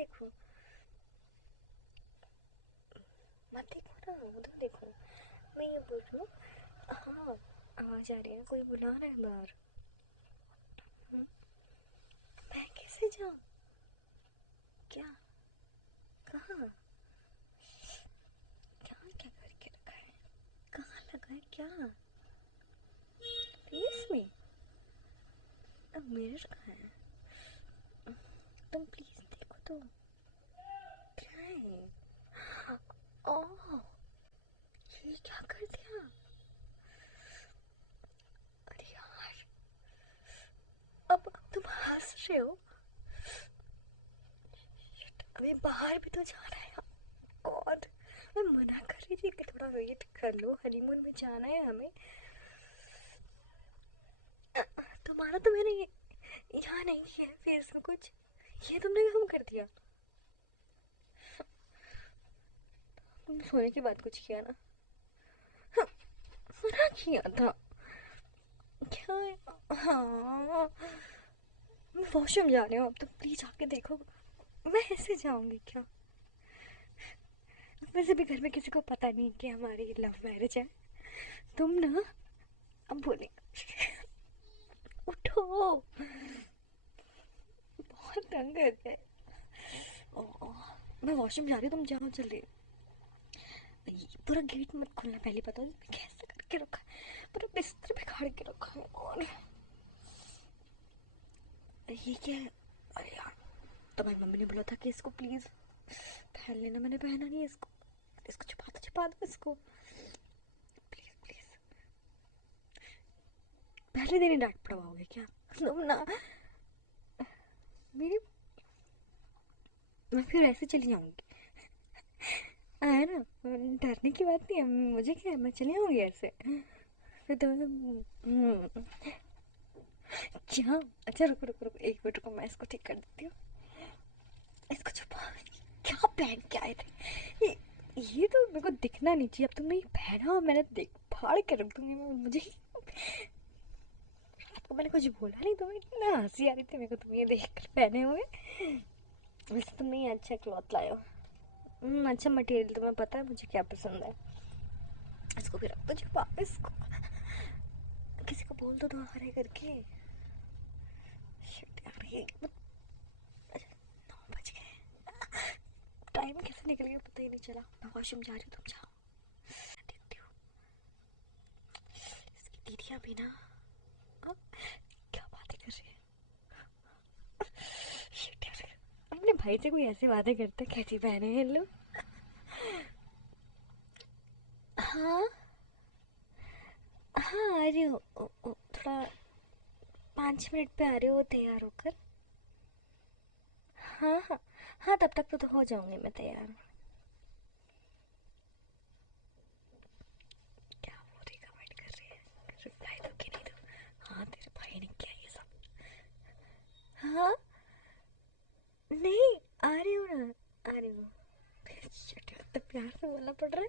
देखो, मत देखो ना, उधर देखो। मैं ये बोल रही हूँ। हाँ, आवाज आ रही है, कोई बुला रहा है बाहर। हम्म, मैं कैसे जाऊँ? क्या? कहाँ? क्या क्या करके रखा है? कहाँ लगा है क्या? फेस में? अब मिरर कहाँ है? तुम प्लीज देखो तो। क्या है? ओह, ये क्या कर दिया? अरे यार, अब तुम हंस रहे हो? अभी बाहर भी तो जाना है। और मैं मना कर रही थी कि थोड़ा वेट कर लो, हनीमून में जाना है हमें। तुम्हारा तो मैंने यहाँ नहीं किया है फेस में कुछ। ये तुमने कम कर दिया। तुम सोने के बाद कुछ किया ना? हाँ, मना किया था। क्या है? हाँ, मैं वॉशरूम जा रही हूँ, अब तुम प्लीज आके देखो। मैं ऐसे जाऊंगी क्या? वैसे भी घर में किसी को पता नहीं कि हमारी लव मैरिज है। तुम ना, अब बोले, उठो, बहुत तंग करते हैं। मैं वॉशरूम जा रही हूँ, तुम जाओ जल्दी। ये पूरा गेट मत खोलना, पहले बताओ कैसे करके रखा है। पूरा बिस्तर बिगाड़ के रखा है। और ये क्या है? अरे यार, तुम्हारी मम्मी ने बोला था कि इसको प्लीज पहन लेना, मैंने पहना नहीं है इसको। इसको छुपा दो इसको, प्लीज प्लीज। पहले दिन ही डांट पड़वाओगे क्या? तुम ना, मेरी, मैं फिर ऐसे चली जाऊंगी। है ना, डरने की बात नहीं है, मुझे क्या है, मैं चली जाऊंगी ऐसे। फिर तो क्या? अच्छा रुको रुको रुको, एक मिनट रुको, मैं इसको ठीक कर देती हूँ। इसको छुपा। क्या पहन के आए थे ये तो मेरे को दिखना नहीं चाहिए। अब तुमने ये पहना और मैंने देख फाड़ के रख दूंगी मैं, मुझे। तो मैंने कुछ बोला नहीं, तुम्हें इतना हंसी आ रही थी मेरे को तुम ये देख कर पहने हुए। वैसे तुमने ये अच्छा क्लॉथ लाए हो। अच्छा मटेरियल, तुम्हें पता है मुझे क्या पसंद है। इसको भी रख दो छुपा, इसको किसी को बोल दो दोबारा करके। शिट यार, ये 9 बज गए। टाइम कैसे निकल गया पता ही नहीं चला। मैं वॉशरूम जा रही हूँ, तुम जाओ। देखती हूँ इसकी दीदियाँ भी ना, हाँ, क्या बातें कर रही है। शिट यार, अपने भाई से कोई ऐसी बातें करते कैसी पहने हैं लोग। हाँ हाँ, आ रही हूँ। थोड़ा 5 मिनट पे आ रही हो तैयार होकर। हाँ हाँ हाँ, तब तक तो हो जाऊंगी मैं तैयार। क्या वो रिकमेंड कर रही है, रिप्लाई दो कि नहीं दो? हाँ, तेरे भाई ने किया ये सब। हाँ, नहीं, आ रही हूँ ना, आ रही हूँ। Shit, यार, इतना प्यार से बोलना पड़ रहा है।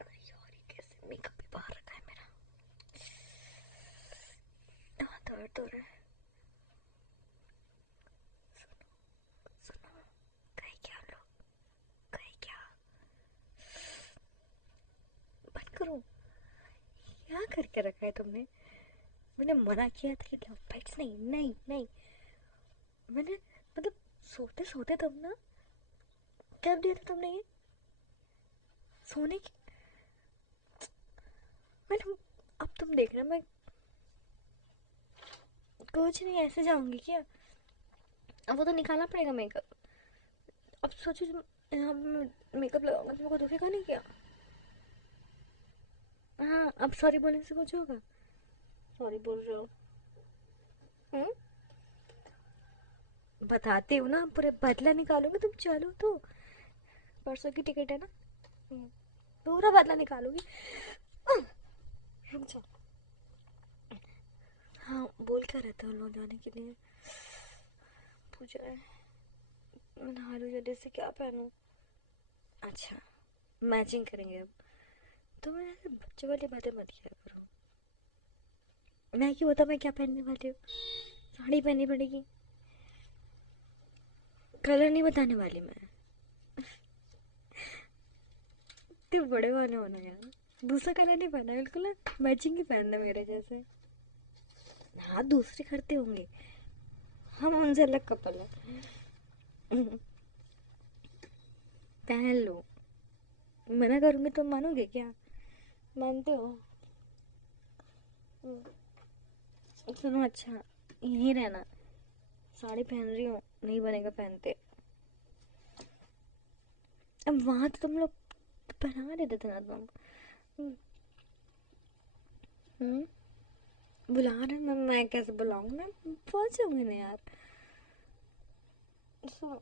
अरे यार, ये कैसे मेकअप भी बाहर रखा है मेरा। हाँ, दर्द हो रहा है। सुनो, कहीं क्या लो, कहीं क्या, बंद करूँ? क्या करके रखा है तुमने? मैंने मना किया था कि लव बाइट्स नहीं नहीं नहीं। मैंने, मतलब, सोते सोते तुम ना, कब दिया था तुमने ये सोने की? मैंने, अब तुम देखना, मैं कुछ नहीं, ऐसे जाऊंगी क्या? अब वो तो निकालना पड़ेगा मेकअप। अब सोचो तुम यहाँ मेकअप लगाऊंगा तो मेरे को दुखेगा नहीं क्या? हाँ, अब सॉरी बोलने से कुछ होगा? सॉरी बोल रहे हो? हम्म, बताती हूँ ना, पूरे बदला निकालोगे तुम, चलो तो। परसों की टिकट है ना। हम्म, पूरा बदला निकालोगी। रुक जाओ। हाँ, बोल क्या रहता है लोग जाने के लिए? पूजा है, मैं नहा लूँ जल्दी से, क्या पहनूं? अच्छा, मैचिंग करेंगे अब। तो मैं ऐसे बच्चों वाली बातें मत किया करो। मैं क्यों बता मैं क्या पहनने वाली हूँ? साड़ी पहननी पड़ेगी। कलर नहीं बताने वाली मैं। तो बड़े वाले होना यार, दूसरा कलर नहीं पहना, बिल्कुल ना मैचिंग ही पहनना मेरे जैसे। हाँ दूसरे करते होंगे, हम उनसे अलग कपल है। पहन लो, मना करूंगी तो मानोगे क्या? मानते हो? सुनो अच्छा, यहीं रहना, साड़ी पहन रही हूँ, नहीं बनेगा पहनते। अब वहां तो तुम लोग पहना देते थे ना तुम। हम्म, बुला रहे मैं कैसे बुलाऊंगी, मैं पहुंच जाऊंगी ना यार। सुनो,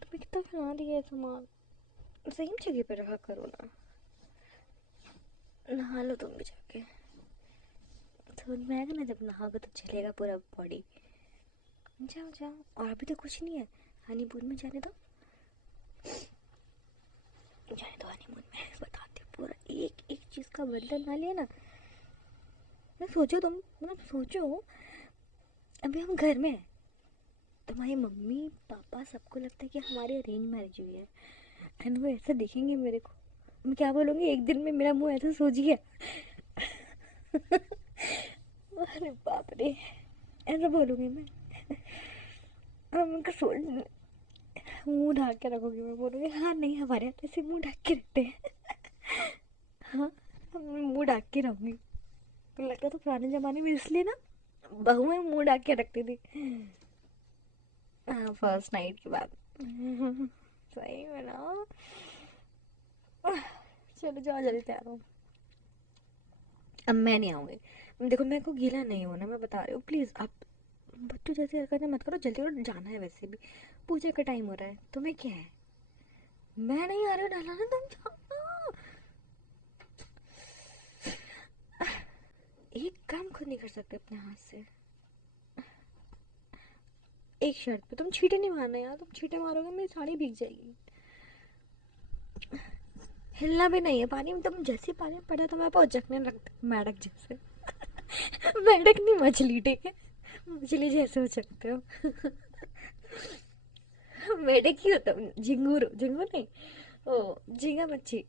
तुम्हें कितना फैला दिया है सामान, सेम जगह पे रखा करो ना। नहा लो तुम भी जाके, समझ में आएगा ना, जब नहाओगे तो चलेगा पूरा बॉडी। जाओ जाओ, और अभी तो कुछ नहीं है, हनीमून में जाने दो, जाने दो हनीमून में, बताती हूँ पूरा एक एक चीज का बदला ना लिया ना। मैं सोचो तुम, मतलब सोचो, अभी हम घर में हैं, तुम्हारी मम्मी पापा सबको लगता है कि हमारी अरेंज मैरिज हुई है, एंड वो ऐसा देखेंगे मेरे को, मैं क्या बोलूँगी, एक दिन में मेरा मुंह ऐसा सूज गया। अरे बाप रे, ऐसा बोलूँगी मैं। हम उनका सोच, मुंह ढाक के रखोगी, मैं बोलूँगी हाँ नहीं हमारे यहाँ ऐसे मुंह ढाक के रखते हैं। हाँ, मैं मुंह ढाक के रहूँगी। लगता तो पुराने जमाने में इसलिए ना बहुएं मुंह ढाक के रखती थी। हाँ फर्स्ट नाइट के बाद। सही में ना। चलो जाओ जल्दी तैयार हो, अब मैं नहीं आऊँगी। देखो मेरे को गीला नहीं होना, मैं बता रही हूँ, प्लीज़ आप बच्चों जैसे हरकतें मत करो, जल्दी करो, जाना है वैसे भी, पूजा का टाइम हो रहा है, तुम्हें क्या है? मैं नहीं आ रही हूँ नहलाने, तुम जाओ। एक काम खुद नहीं कर सकते अपने हाथ से? एक शर्ट पे, तुम छींटे नहीं मारना यार, तुम छींटे मारोगे मेरी साड़ी भीग जाएगी। हिलना भी नहीं है पानी में, तुम जैसे पानी में पड़ा तो मैं पहुंचकने लगता मेढक जैसे। मेढक नहीं, मछली, ठीक है, मछली जैसे हो सकते हो। मेढक ही होता हूँ, झिंगूर, झिंगूर नहीं, ओ झींगा मच्छी।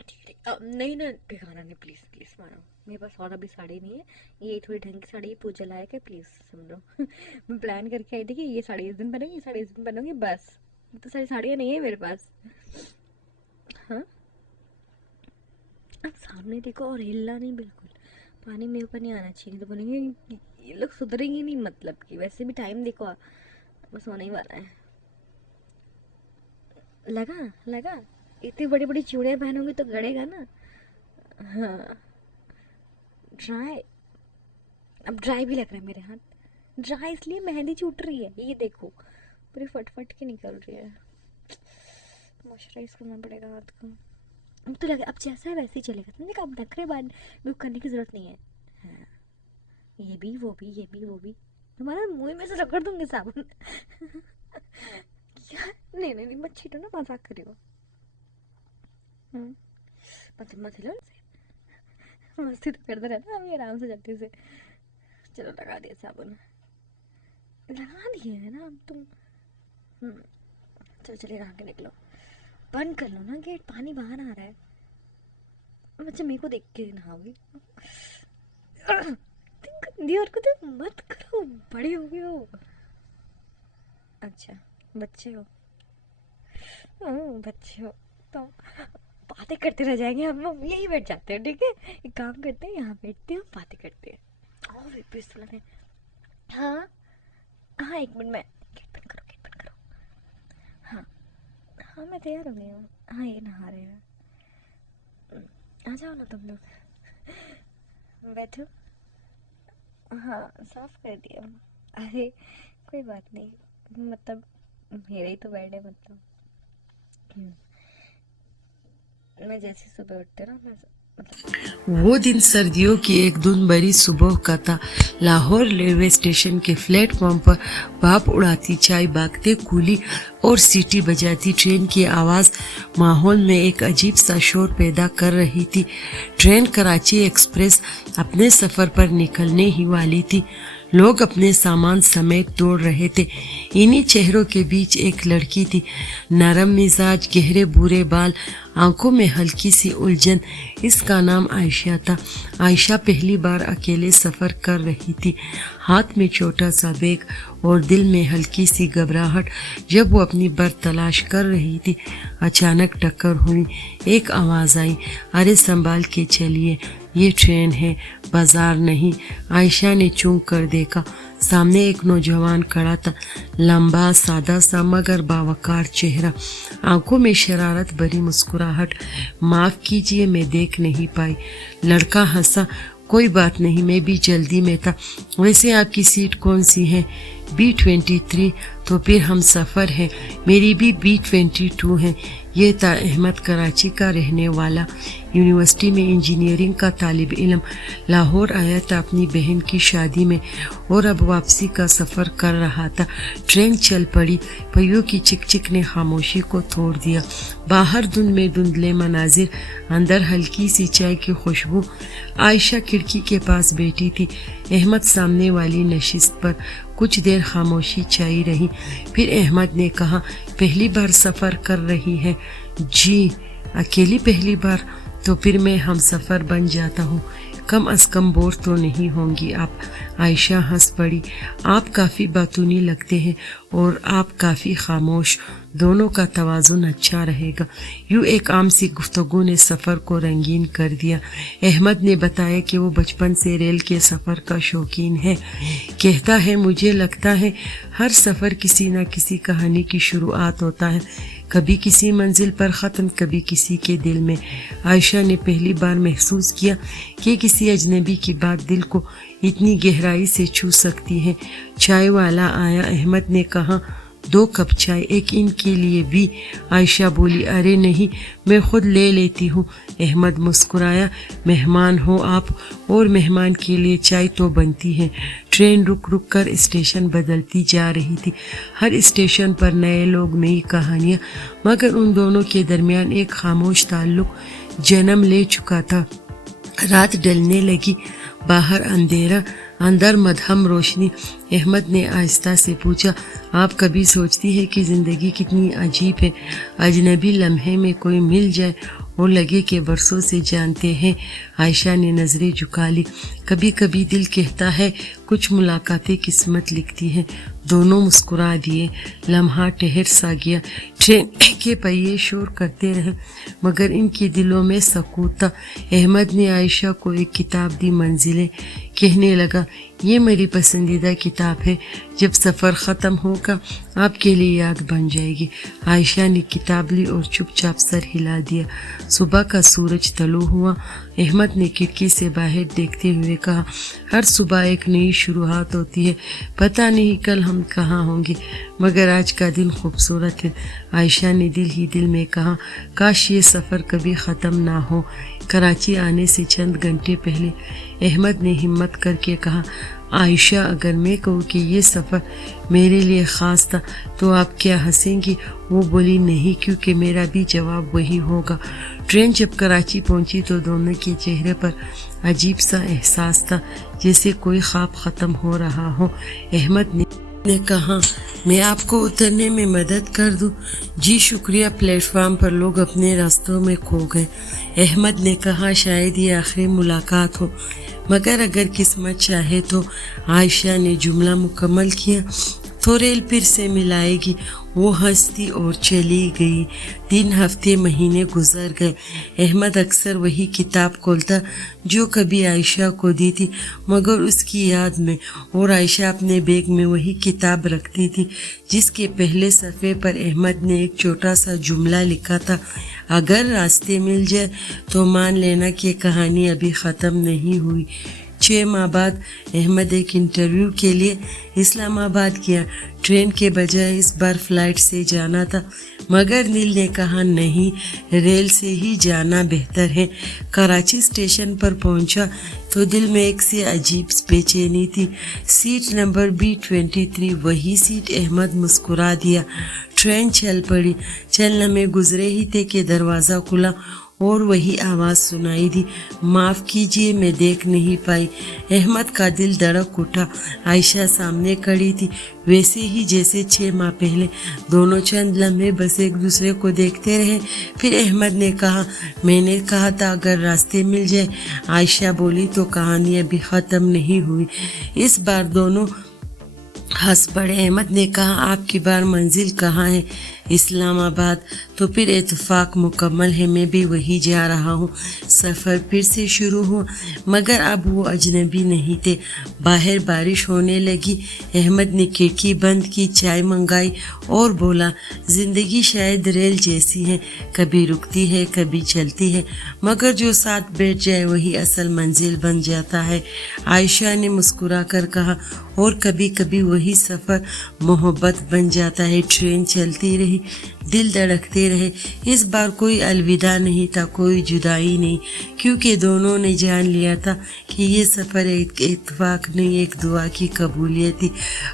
ठीक है, नहीं ना ठिकाना नहीं, प्लीज प्लीज मानो, मेरे पास और अभी साड़ी नहीं है, ये थोड़ी ढंग की साड़ी पूजा लायक है, प्लीज समझो। मैं प्लान करके आई थी कि ये साड़ी इस दिन पहनूंगी, ये साड़ी इस दिन पहनूंगी, बस तो सारी साड़ियाँ नहीं है मेरे पास। हाँ, अब सामने देखो और हिलना नहीं बिल्कुल, पानी मेरे ऊपर नहीं आना चाहिए, तो बोलेंगे ये लोग सुधरेंगे नहीं, मतलब कि वैसे भी टाइम देखो, बस होने ही वाला है। लगा लगा, इतनी बड़ी बड़ी चूड़ियाँ पहनोगी तो गड़ेगा ना। हाँ, ड्राई, अब ड्राई भी लग रहा है मेरे हाथ, ड्राई इसलिए मेहंदी छूट रही है, ये देखो पूरी फट फट के निकल रही है, मॉइस्चराइज करना पड़ेगा हाथ को। अब तो लगे अब जैसा है वैसे ही चलेगा, समझे, अब नखरे बाद लुक करने की जरूरत नहीं है। हाँ, ये भी वो भी, ये भी वो भी, तुम्हारा मुंह में से रगड़ दूंगी साबुन। क्या? नहीं नहीं नहीं, मत छीटो ना, मजाक करी हो। हम्म, मत मत हिलो ऐसे। मस्ती तो करते रहना, अभी आराम से जल्दी से। चलो लगा दिया साबुन, लगा दिए है ना अब तुम। चलो चलिए नहा के निकलो, बंद कर लो ना गेट, पानी बाहर आ रहा है। अच्छा मेरे को देख के नहाओगी? तुम गंदी हरकतें मत करो, बड़े हो गए हो। अच्छा, बच्चे हो, बच्चे हो तो बातें करते रह जाएंगे, हम यही बैठ जाते हैं, ठीक है, एक काम करते हैं, यहाँ बैठते हैं, बातें करते हैं। और एक पिस्तौल है। हाँ हाँ, एक मिनट में, गेट बंद करो, गेट बंद करो। हाँ हाँ, मैं तैयार हो गई हूँ, हाँ ये नहा रहे हैं, आ जाओ ना तुम लोग, बैठो। हाँ साफ कर दिया। अरे कोई बात नहीं, मतलब मेरा ही तो बर्थडे, मतलब मैं जैसे सुबह उठते ना, मैं वो दिन सर्दियों की एक धुंध भरी सुबह का था। लाहौर रेलवे स्टेशन के प्लेटफॉर्म पर भाप उड़ाती चाय, भागते कूली और सीटी बजाती ट्रेन की आवाज़ माहौल में एक अजीब सा शोर पैदा कर रही थी। ट्रेन कराची एक्सप्रेस अपने सफ़र पर निकलने ही वाली थी। लोग अपने सामान समेत दौड़ रहे थे। इन्हीं चेहरों के बीच एक लड़की थी, नरम मिजाज, गहरे भूरे बाल, आंखों में हल्की सी उलझन। इसका नाम आयशा था। आयशा पहली बार अकेले सफ़र कर रही थी, हाथ में छोटा सा बैग और दिल में हल्की सी घबराहट। जब वो अपनी बर्थ तलाश कर रही थी, अचानक टक्कर हुई। एक आवाज़ आई, अरे संभाल के चलिए, ये ट्रेन है, बाजार नहीं। आयशा ने चूक कर देखा। सामने एक नौजवान खड़ा था, लंबा, सादा सा मगर बावकार चेहरा, आंखों में शरारत भरी मुस्कुराहट। माफ़ कीजिए, मैं देख नहीं पाई। लड़का हंसा, कोई बात नहीं, मैं भी जल्दी में था। वैसे आपकी सीट कौन सी है? B23। तो फिर हम सफ़र है। मेरी भी B22 है। ये था अहमद, कराची का रहने वाला, यूनिवर्सिटी में इंजीनियरिंग का तालिब इल्म। लाहौर आया था अपनी बहन की शादी में और अब वापसी का सफ़र कर रहा था। ट्रेन चल पड़ी। पहियों की चिकचिक ने खामोशी को तोड़ दिया। बाहर धुंध में धुंधले मनाजिर, अंदर हल्की सी चाय की खुशबू। आयशा खिड़की के पास बैठी थी, अहमद सामने वाली नशिस्त पर। कुछ देर खामोशी छाई रही। फिर अहमद ने कहा, पहली बार सफ़र कर रही है? जी। अकेली पहली बार? तो फिर मैं हम सफ़र बन जाता हूँ, कम अज़ कम बोर तो नहीं होंगी आप। आयशा हंस पड़ी। आप काफ़ी बातूनी लगते हैं और आप काफ़ी खामोश। दोनों का तवाज़ुन अच्छा रहेगा। यूँ एक आम सी गुफ्तगू ने सफ़र को रंगीन कर दिया। अहमद ने बताया कि वो बचपन से रेल के सफ़र का शौकीन है। कहता है, मुझे लगता है हर सफ़र किसी न किसी कहानी की शुरुआत होता है, कभी किसी मंजिल पर ख़त्म, कभी किसी के दिल में। आयशा ने पहली बार महसूस किया कि किसी अजनबी की बात दिल को इतनी गहराई से छू सकती है। चाय वाला आया। अहमद ने कहा, 2 कप चाय, एक इनके लिए भी। आयशा बोली, अरे नहीं, मैं खुद ले लेती हूँ। अहमद मुस्कुराया, मेहमान हो आप और मेहमान के लिए चाय तो बनती है। ट्रेन रुक रुक कर स्टेशन बदलती जा रही थी। हर स्टेशन पर नए लोग, नई कहानियाँ, मगर उन दोनों के दरमियान एक खामोश ताल्लुक जन्म ले चुका था। रात ढलने लगी, बाहर अंधेरा, अंदर मध्यम रोशनी। अहमद ने आहिस्ता से पूछा, आप कभी सोचती है कि ज़िंदगी कितनी अजीब है? अजनबी लम्हे में कोई मिल जाए और लगे कि बरसों से जानते हैं। आयशा ने नज़रें झुका ली। कभी कभी दिल कहता है कुछ मुलाकातें किस्मत लिखती हैं। दोनों मुस्कुरा दिए। लम्हा ठहर सा गया। ट्रेन के पहिए शोर करते रहे, मगर इनके दिलों में सकूत था। अहमद ने आयशा को एक किताब दी, मंजिलें। कहने लगा, ये मेरी पसंदीदा किताब है, जब सफ़र ख़त्म होगा आपके लिए याद बन जाएगी। आयशा ने किताब ली और चुपचाप सर हिला दिया। सुबह का सूरज तलू हुआ। अहमद ने खिड़की से बाहर देखते हुए कहा, हर सुबह एक नई शुरुआत होती है। पता नहीं कल हम कहाँ होंगे, मगर आज का दिन खूबसूरत है। आयशा ने दिल ही दिल में कहा, काश ये सफ़र कभी ख़त्म ना हो। कराची आने से चंद घंटे पहले अहमद ने हिम्मत करके कहा, आयशा, अगर मैं कहूँ कि ये सफ़र मेरे लिए ख़ास था तो आप क्या हंसेंगी? वो बोली, नहीं, क्योंकि मेरा भी जवाब वही होगा। ट्रेन जब कराची पहुंची तो दोनों के चेहरे पर अजीब सा एहसास था, जैसे कोई ख्वाब ख़त्म हो रहा हो। अहमद ने कहा, मैं आपको उतरने में मदद कर दूं? जी शुक्रिया। प्लेटफार्म पर लोग अपने रास्तों में खो गए। अहमद ने कहा, शायद ये आखिरी मुलाकात हो, मगर अगर किस्मत चाहे तो। आयशा ने जुमला मुकम्मल किया, तो रेल फिर से मिलाएगी। वो हंसती और चली गई। 3 हफ्ते, महीने गुजर गए। अहमद अक्सर वही किताब खोलता जो कभी आयशा को दी थी, मगर उसकी याद में, और आयशा अपने बैग में वही किताब रखती थी जिसके पहले सफ़े पर अहमद ने एक छोटा सा जुमला लिखा था, अगर रास्ते मिल जाए तो मान लेना कि कहानी अभी ख़त्म नहीं हुई। 6 माह बाद अहमद एक इंटरव्यू के लिए इस्लामाबाद गया। ट्रेन के बजाय इस बार फ्लाइट से जाना था, मगर नील ने कहा नहीं, रेल से ही जाना बेहतर है। कराची स्टेशन पर पहुंचा तो दिल में एक सी अजीब बेचैनी थी। सीट नंबर B23 वही सीट। अहमद मुस्कुरा दिया। ट्रेन चल पड़ी। चल लम्हे गुजरे ही थे कि दरवाज़ा खुला और वही आवाज़ सुनाई दी, माफ़ कीजिए मैं देख नहीं पाई। अहमद का दिल धड़क उठा। आयशा सामने खड़ी थी, वैसे ही जैसे 6 माह पहले। दोनों चंद लम्हे बस एक दूसरे को देखते रहे। फिर अहमद ने कहा, मैंने कहा था अगर रास्ते मिल जाए। आयशा बोली, तो कहानी अभी ख़त्म नहीं हुई। इस बार दोनों हंस पड़े। अहमद ने कहा, आपकी बार मंजिल कहाँ है? इस्लामाबाद। तो फिर इत्तेफाक मुकम्मल है, मैं भी वही जा रहा हूँ। सफ़र फिर से शुरू हुआ, मगर अब वो अजनबी नहीं थे। बाहर बारिश होने लगी। अहमद ने खिड़की बंद की, चाय मंगाई और बोला, ज़िंदगी शायद रेल जैसी है, कभी रुकती है कभी चलती है, मगर जो साथ बैठ जाए वही असल मंजिल बन जाता है। आयशा ने मुस्कुरा कर कहा, और कभी कभी वही सफ़र मोहब्बत बन जाता है। ट्रेन चलती रही, दिल धड़कते रहे। इस बार कोई अलविदा नहीं था, कोई जुदाई नहीं, क्योंकि दोनों ने जान लिया था कि ये सफ़र एक इत्तेफाक नहीं, एक दुआ की कबूलियत थी।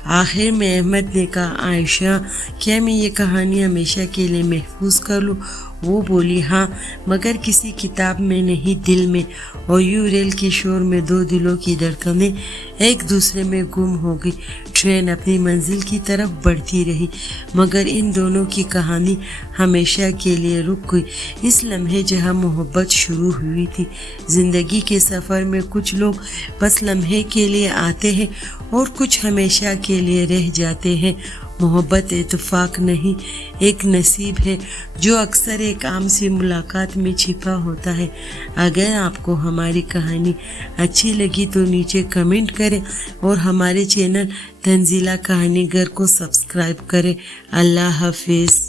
आखिर में अहमद ने कहा, आयशा क्या मैं ये कहानी हमेशा के लिए महफूज कर लूँ? वो बोली, हाँ, मगर किसी किताब में नहीं, दिल में। और यूं रेल के शोर में दो दिलों की धड़कनें एक दूसरे में गुम हो गई। ट्रेन अपनी मंजिल की तरफ बढ़ती रही, मगर इन दोनों की कहानी हमेशा के लिए रुक गई। इस लम्हे जहाँ मोहब्बत शुरू हुई थी। ज़िंदगी के सफ़र में कुछ लोग बस लम्हे के लिए आते हैं और कुछ हमेशा के लिए रह जाते हैं। मोहब्बत इत्तेफाक नहीं, एक नसीब है जो अक्सर एक आम सी मुलाकात में छिपा होता है। अगर आपको हमारी कहानी अच्छी लगी तो नीचे कमेंट करें और हमारे चैनल तंजीला कहानीगर को सब्सक्राइब करें। अल्लाह हाफिज़।